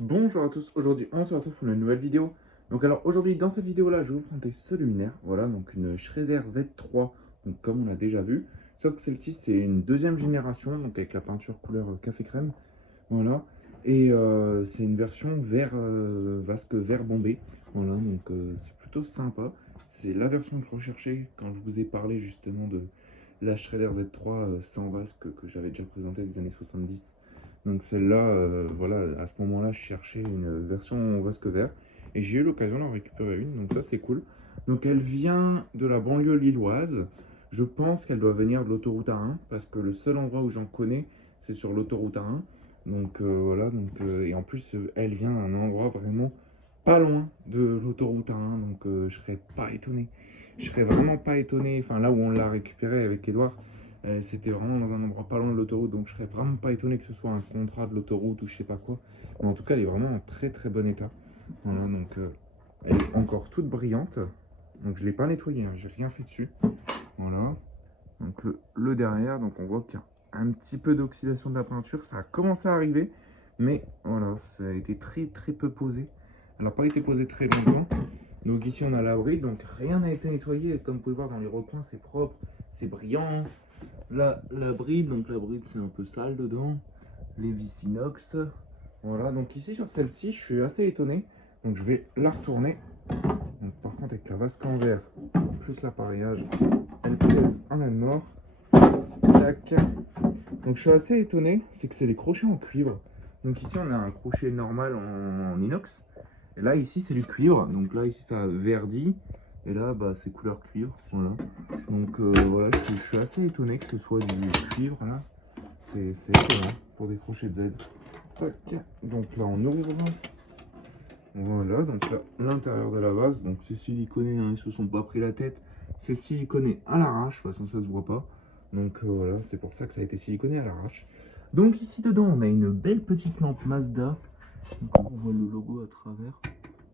Bonjour à tous, aujourd'hui on se retrouve pour une nouvelle vidéo. Donc alors aujourd'hui dans cette vidéo là je vais vous présenter ce luminaire, voilà donc une Schrader Z3, donc comme on l'a déjà vu, sauf que celle-ci c'est une deuxième génération, donc avec la peinture couleur café crème, voilà, et c'est une version vert, vasque vert bombé, voilà donc c'est plutôt sympa, c'est la version que je recherchais quand je vous ai parlé justement de la Schrader Z3 sans vasque que j'avais déjà présenté des années 70. Donc celle-là, voilà, à ce moment-là, je cherchais une version vasque vert et j'ai eu l'occasion d'en récupérer une, donc ça c'est cool. Donc elle vient de la banlieue lilloise. Je pense qu'elle doit venir de l'autoroute A1 parce que le seul endroit où j'en connais, c'est sur l'autoroute A1. Donc voilà, donc, et en plus, elle vient d'un endroit vraiment pas loin de l'autoroute A1, donc je serais pas étonné. Je serais vraiment pas étonné, enfin là où on l'a récupéré avec Edouard, c'était vraiment dans un endroit pas loin de l'autoroute, donc je serais vraiment pas étonné que ce soit un contrat de l'autoroute ou je sais pas quoi. Mais en tout cas, elle est vraiment en très très bon état. Voilà, donc elle est encore toute brillante. Donc je l'ai pas nettoyée, hein, j'ai rien fait dessus. Voilà. Donc le derrière, donc on voit qu'il y a un petit peu d'oxydation de la peinture. Ça a commencé à arriver, mais voilà, ça a été très très peu posé. Elle n'a pas été posée très longtemps. Donc ici on a la bride, donc rien n'a été nettoyé. Comme vous pouvez voir dans les recoins, c'est propre, c'est brillant. Là, la bride, donc la bride c'est un peu sale dedans. Les vis inox. Voilà, donc ici sur celle-ci, je suis assez étonné. Donc je vais la retourner. Donc par contre avec la vasque en verre, plus l'appareillage, elle pèse un âne mort. Tac. Donc je suis assez étonné, c'est que c'est des crochets en cuivre. Donc ici on a un crochet normal en inox. Et là ici c'est du cuivre. Donc là ici ça verdit. Et là bah, c'est couleur cuivre. Voilà. Donc voilà, je suis assez étonné que ce soit du cuivre là. C'est étonnant pour des crochets de Z. Tac. Donc là on ouvre. Voilà, donc là l'intérieur de la vase. Donc c'est siliconé, hein, ils se sont pas pris la tête. C'est siliconé à l'arrache, de toute façon ça se voit pas. Donc voilà, c'est pour ça que ça a été siliconé à l'arrache. Donc ici dedans on a une belle petite lampe Mazda. Donc, on voit le logo à travers.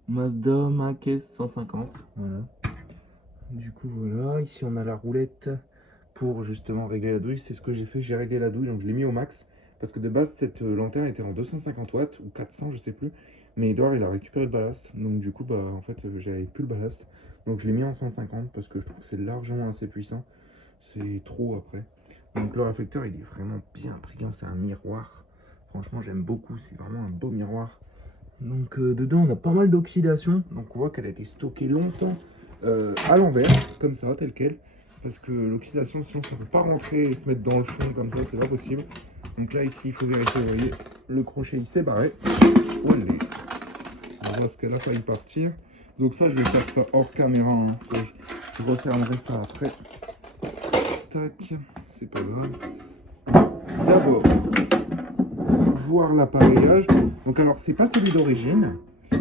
Mazda Mach S 150. Voilà. Du coup voilà, ici on a la roulette pour justement régler la douille. C'est ce que j'ai fait, j'ai réglé la douille, donc je l'ai mis au max. Parce que de base cette lanterne était en 250 watts ou 400 je sais plus. Mais Edouard il a récupéré le ballast. Donc du coup bah en fait j'avais plus le ballast. Donc je l'ai mis en 150 parce que je trouve que c'est largement assez puissant. C'est trop après. Donc le réflecteur il est vraiment bien brillant, c'est un miroir. Franchement j'aime beaucoup, c'est vraiment un beau miroir. Donc dedans on a pas mal d'oxydation. Donc on voit qu'elle a été stockée longtemps à l'envers, comme ça, tel quel. Parce que l'oxydation, sinon ça ne peut pas rentrer et se mettre dans le fond comme ça, c'est pas possible. Donc là ici il faut vérifier, vous voyez, le crochet il s'est barré. Olé. On voit ce qu'elle a failli partir. Donc ça je vais faire ça hors caméra, hein. Ça, je refermerai ça après. Tac, c'est pas grave. D'abord, voir l'appareillage. Donc alors c'est pas celui d'origine,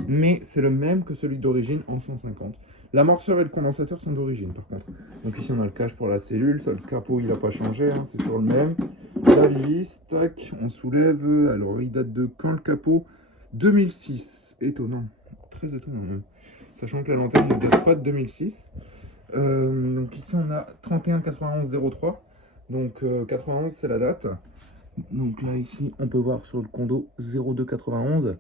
mais c'est le même que celui d'origine en 150. L'amorceur et le condensateur sont d'origine par contre. Donc ici on a le cache pour la cellule, ça, le capot il n'a pas changé, hein, c'est toujours le même. La vis, tac, on soulève. Alors il date de quand le capot? 2006. Étonnant, très étonnant même. Sachant que la lanterne ne date pas de 2006. Donc ici on a 31 91 03. Donc 91 c'est la date. Donc là ici on peut voir sur le condo 0291.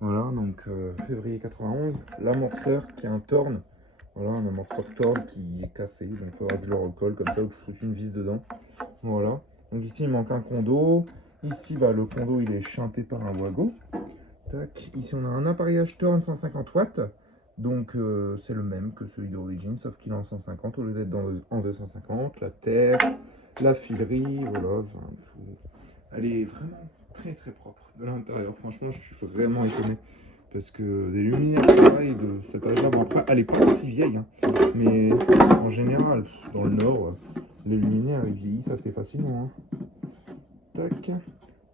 Voilà, donc février 91. L'amorceur qui est un Torn. Voilà, un amorceur Torn qui est cassé. Donc il faudra que je le recolle comme ça ou que je foute une vis dedans. Voilà. Donc ici il manque un condo. Ici bah, le condo il est chanté par un Wago. Tac. Ici on a un appareillage Torn 150 watts. Donc c'est le même que celui d'origine, sauf qu'il est en 150 au lieu d'être en 250. La terre, la filerie, voilà. Enfin, elle est vraiment très très propre de l'intérieur. Franchement, je suis vraiment étonné. Parce que des luminaires pareils de cet âge-là, bon après, elle est pas si vieille, hein, mais en général, dans le Nord, les luminaires ils vieillissent assez facilement. Hein. Tac.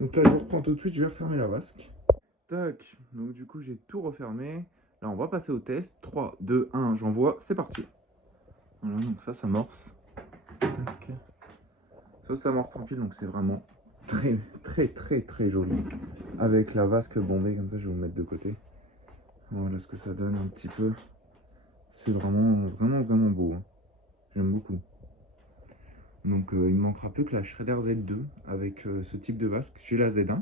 Donc là, je reprends tout de suite, je vais refermer la vasque. Tac. Donc du coup, j'ai tout refermé. Là, on va passer au test. 3, 2, 1, j'envoie. C'est parti. Voilà, donc ça s'amorce. Tac. Ça s'amorce tranquille, donc c'est vraiment très très très très joli. Avec la vasque bombée, comme ça, je vais vous mettre de côté. Voilà ce que ça donne un petit peu. C'est vraiment vraiment vraiment beau. Hein. J'aime beaucoup. Donc il me manquera plus que la Schrader Z2 avec ce type de vasque. J'ai la Z1.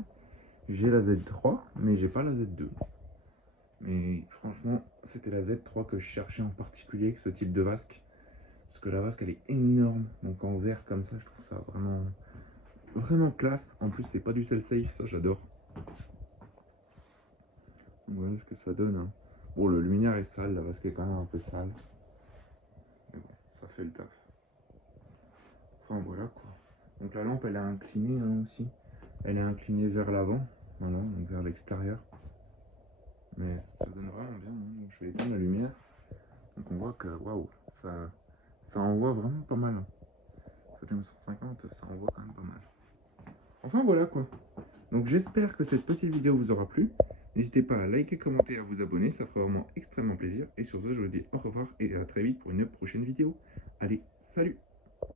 J'ai la Z3, mais j'ai pas la Z2. Mais franchement, c'était la Z3 que je cherchais en particulier, avec ce type de vasque. Parce que la vasque, elle est énorme. Donc en verre comme ça, je trouve ça vraiment, vraiment classe. En plus, c'est pas du cell safe, ça j'adore. Voilà ce que ça donne. Hein. Bon, le luminaire est sale, la vasque est quand même un peu sale. Mais bon, ça fait le taf. Enfin voilà quoi. Donc la lampe, elle est inclinée hein, aussi. Elle est inclinée vers l'avant, voilà, donc vers l'extérieur. Mais ça donne vraiment bien. Hein. Donc, je vais éteindre la lumière. Donc on voit que waouh, ça envoie vraiment pas mal. 150, ça envoie quand même pas mal. Enfin voilà quoi. Donc j'espère que cette petite vidéo vous aura plu. N'hésitez pas à liker, commenter et à vous abonner, ça fera vraiment extrêmement plaisir. Et sur ce, je vous dis au revoir et à très vite pour une prochaine vidéo. Allez, salut!